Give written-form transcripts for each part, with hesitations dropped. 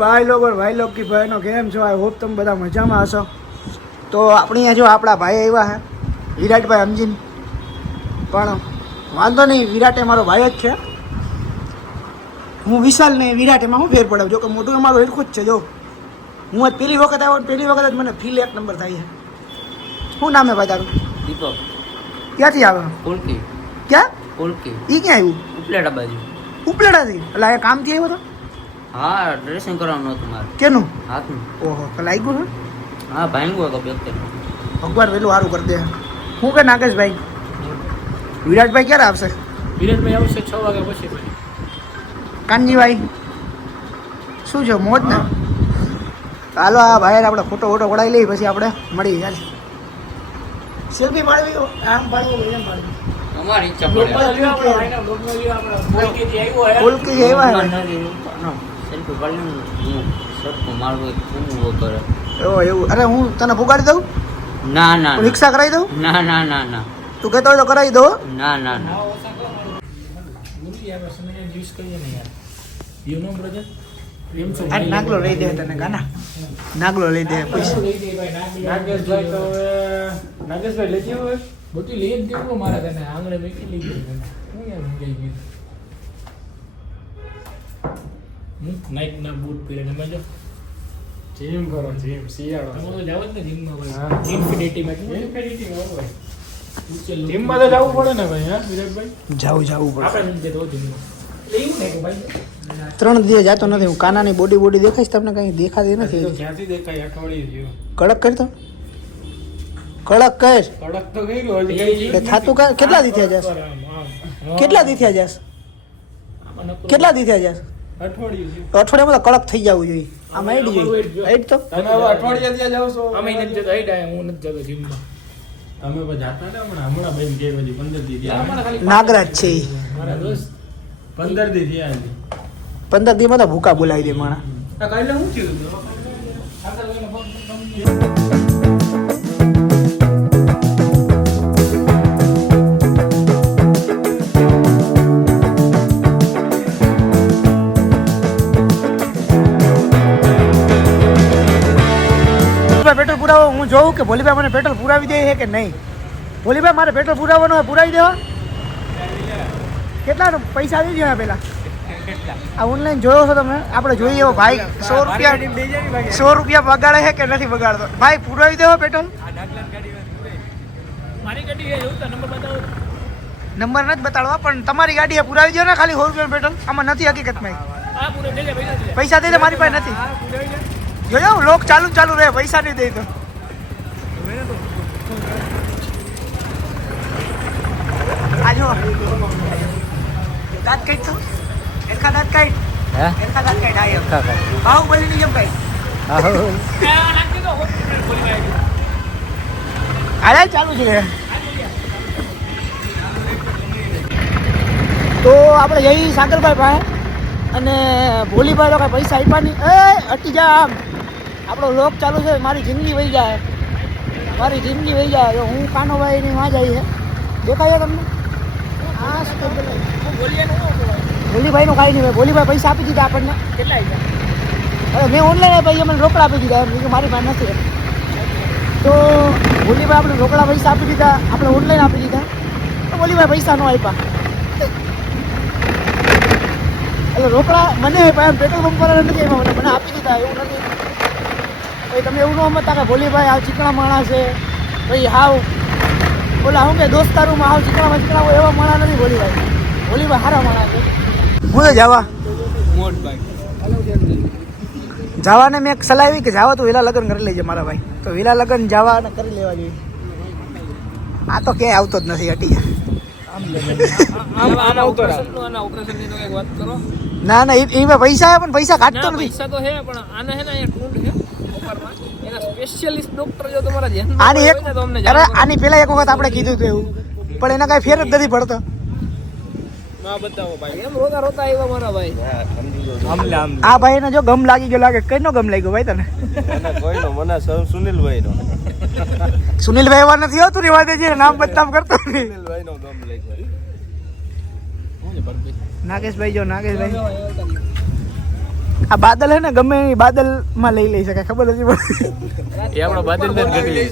ભાઈ લોગ की બહેનો કેમ છો? આઈ હોપ તમે બધા મજામાં હશો. તો આપણે અહીંયા જો આપણા ભાઈ આવ્યા છે વિરાટભાઈ સમજીને, પણ વાંધો નહીં, વિરાટ એ મારો ભાઈ જ છે. હું વિશાલ ને વિરાટ એમાં શું ફેર પડે? જો કે મોટું અમારું એટલું જ છે. જો હું આજ પહેલી વખત આવ્યો, પહેલી વખત જ મને ફીલ 1 નંબર થાય છે. શું નામ હે ભાઈ તારું? દીપક. ક્યાંથી આવે? કોલકી. ક્યાં? કોલકી. ઈ ક્યાં આવ્યું? ઉપલેટા બાજુ. ઉપલેટાથી? એટલે આ કામથી આવ્યો હતો? હા, ડ્રેસિંગ કરવાનું હતું મારે. કેનું? હાથનું. ઓહો, લાગ્યું છે? હા, ભાંગ્યું હતો બેક. ભગવાન વહેલું સારું કરી દે. શું કે નાગેશભાઈ, વિરાટભાઈ ક્યારે આવશે? વિરાટભાઈ આવશે 6 વાગ્યા પછી. ભાઈ કાનજીભાઈ શું છે, મોજ ને? હાલો આ ભાઈ આપણે ફોટો પડાવી લઈએ, પછી આપણે મળીએ. ચાલ સેલ્ફી પાડવી, આમ પાડવી, એમ પાડવી. અમારી ઈચ્છા બ્લોગ પડે. માં લ્યો આપણે આઈના બ્લોગ માં લ્યો આપણે કોલકીથી આવ્યો હે. કોલકી આવ્યા હે. સેલ્ફી પાડીને હું સરખું મારું એક ઊંઘો કરે. એવું? અરે હું તને પુગાડી દઉં, ના ના ના. રિક્ષા કરાવી દઉં? ના ના ના ના. તું કહેતો હોય તો કરાવી દો. ના ના ના. મુરલી આવે સમય યુઝ કરીએ ને યાર. યુ નો બ્રધર એમ છો આ નાગલો લઈ દે તને, ગાના નાગલો લઈ દે પૈસા. નાગેશભાઈ તો નાગેશભાઈ લેતી હોય બોટી લઈ જ દેવું મારા તને આંગણે મેકી લઈ ગઈ હું યાર જઈ ગયું નાઈક ના બૂટ પહેરીને મજો જીમ કરો, જીમ શિયાળો તમે તો જાવ જ ને જીમ માં ભાઈ. ઇન્ફિનિટી માં ઇન્ફિનિટી હોય જીમ માં તો જવું પડે ને ભાઈ. હા વિરાટભાઈ જવું પડે. આપણે નીચે તો જીમ માં લેવું ને કે ભાઈ 3 દિવસ જાતો નથી હું. કાનાની બોડી દેખાઈશ તમને? કઈ દેખાતી નથી. તો ક્યાંથી દેખાય અઠવાડિયું જેવું કડક કરતો, કડક કર. કડક તો ગયું હજી એટલે થાતું કા? કેટલા દી થયા જાસ? કેટલા દી થયા જાસ? કેટલા દી થયા જાસ? અઠવાડિયું જેવું. અઠવાડિયામાં તો કડક થઈ જવું જોઈએ. આમ હાઈટ જોઈએ. હાઈટ તો તમે હવે અઠવાડિયા ત્યાં જાવ છો? અમે નથી જતો હાઈટ આયા, હું નથી જતો જીમમાં. તમે પણ જાતા ને હમણાં બેન કે પછી 15 દી થયા. નાગરાજ છે ઈ. મારા દોસ્ત 15 દી થયા હજી. 15 દીમાં તો ભૂકા બોલાવી દે માણા. આ કાલે શું થયું? પેટ્રોલ પુરાવો હું જોઉં કે ભોલીભાઈ મને પેટ્રોલ પુરાવી દે છે કે નહીં. ભોલીભાઈ મારે પેટ્રોલ પુરાવવાનું હોય, પુરાવી દેવા. કેટલા પૈસા આવી ગયા પેલા? આ ઓનલાઈન જોયો છો તમે? આપણે જોઈએ એવો ભાઈ 100 રૂપિયા બગાડે છે કે નથી બગાડતો? ભાઈ પુરાવી દેવો પેટ્રોલ. મારી ગાડી એવું તો નંબર બતાવો. નંબર નથી બતાડવા, પણ તમારી ગાડી પુરાવી દો ને ખાલી 100 રૂપિયા પેટ્રોલ. આમાં નથી હકીકતમાં. આ પૂરે દે પૈસા દઈ દે, મારી પાસે નથી. જોયો લોક ચાલુ રહે, પૈસા નહીં દઈ તો. આજો દાંત કાઢ તો, એરખા દાંત કાઢ. હે? એરખા દાંત કાઢ. આય બાહુબલીની જેમ કાઢ. અરે ચાલુ છે. તો આપણે જઈ સાગરભાઈ પાસે, અને ભોલીભાઈ લોકો પૈસા આપ્યા નહીં. એ હટી જા, આમ આપણો લોક ચાલુ છે. મારી જિંદગી વહી જાય. હું કાનોભાઈની માં જાય છે, દેખાય તમને? હા ભોલીભાઈનું કાંઈ નહીં. ભોલીભાઈ પૈસા આપી દીધા આપણને. કેટલા આપ્યા? અરે મેં ઓનલાઈન આપ્યા, મને રોકડા આપી દીધા. એમ કે મારી પાસે નથી. તો ભોલીભાઈ આપણે રોકડા પૈસા આપી દીધા, આપણે ઓનલાઈન આપી દીધા. તો ભોલીભાઈ પૈસા ન આપ્યા. એટલે રોકડા મને પેટ્રોલ પંપ પર નથી એમાં મને આપી દીધા. એવું નથી ભાઈ, તમે એવું ન સમજતા કે ભોલીભાઈ આ ચીકણા માણસ છે ભાઈ. હાવ ઓલા હું કે દોસ્તારોમાં હાવ ચીકણા હોય એવા માણસ નથી ભોલીભાઈ સારા માણસ છે. હું તો જવાને મેં એક સલાહ આવી કે જાવા તો વેલા લગ્ન કરી લેજે મારા ભાઈ. તો વેલા લગ્ન જવાને કરી લેવા જોઈએ. આ તો ક્યાંય આવતો જ નથી. હટી જાય. ના એ પૈસા આવે પણ પૈસા કાઢતો નથી. પૈસા તો હે પણ આને હે ને અહીંયા ટૂંડ છે ઉપરમાં. એના સ્પેશિયલિસ્ટ ડોક્ટર જો તમારા ધ્યાનમાં આની એક હોય ને તો અમને અરે આની પેલા એક વખત આપણે કીધું હતું એવું, પણ એના કાંઈ ફેર જ નથી પડતો. ના બતાવો ભાઈ. એમ રોતા આવ્યા મારા ભાઈ. આ ભાઈ ને જો ગમ લાગી ગયો લાગે. કઈનો ગમ લાગ્યો ભાઈ તને? કોઈનો મને સુનિલભાઈનો. સુનિલભાઈ એવા નથી હોતું, રેવા દેજે, નામ બદનામ કરતો નથી. સુનિલભાઈનો ગમ લાગ્યો. નાગેશભાઈ જો નાગેશભાઈ આ બાદલ હે ને ગમે એ બાદલમાં લઈ શકાય ખબર નથી પડતી. એ આપણો બાદલદાન ગઢવી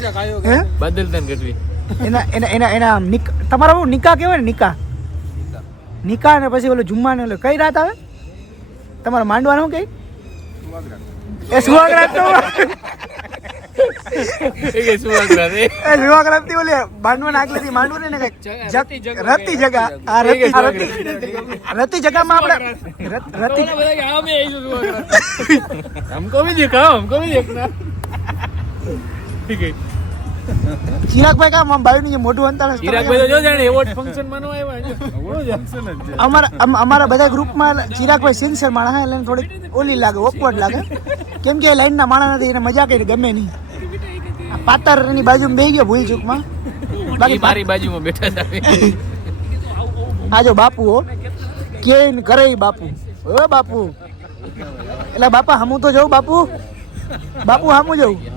હે બાદલદાન ગઢવી એના એના એના એના તમારા બહુ નિકાહ કહેવાય ને નિકાહ ને પછી ઓલું જુમ્મા ને ઓલું કઈ રાત આવે તમારા માંડવાનું કઈ એ સુહાગરાત તો સુહાગરાત થી ઓલી માંડવાના આગલેથી માંડવું ને કઈક રતી જગા આ રતી જગામાં આપણે રતી हमको भी दिखाओ हमको भी देखना ठीक है ચિરાગભાઈ કામ આમ બાયુનું જે મોઢું અંતાણે ચિરાગભાઈ તો જો જાણે એવોર્ડ ફંક્શન માં નો આવ્યા અમારા બધા ગ્રુપમાં ચિરાગભાઈ સિન્સિયર માણસ હે એટલે થોડીક ઓલી લાગે ઓકવર્ડ લાગે કેમ કે લાઈન ના માણસ નથી એને મજા કરી ગમે નહીં આ પાતર એની બાજુમાં બેહી ગયો ભૂલ ચૂકમાં બાકી મારી બાજુમાં બેઠા હતા આ જો બાપુ હો કે કરે ઈ બાપુ ઓ બાપુ એટલે બાપા હમું તો જવું બાપુ હામું જવું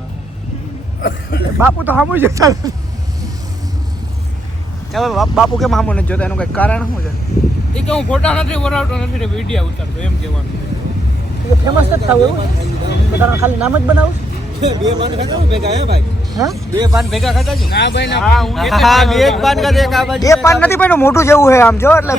બાપુ તો હામું જતા ચાલો બાપુ કેમ હામું નથી જોતા એનું કઈ કારણ શું છે એ કે હું ફોટા નથી બનાવતો નથી ને વિડીયો ઉતારતો એમ કહેવાનું ફેમસ નથી થવું એવું તારા ખાલી નામ જ બનાવું બે પાન ખાતા ભેગા હે ભાઈ હા બે પાન ભેગા ખાતા છો ના ભાઈ ના હા બે પાન ખાતે એક આ બાજુ બે પાન નથી પણ મોટું જેવું છે આમ જો એટલે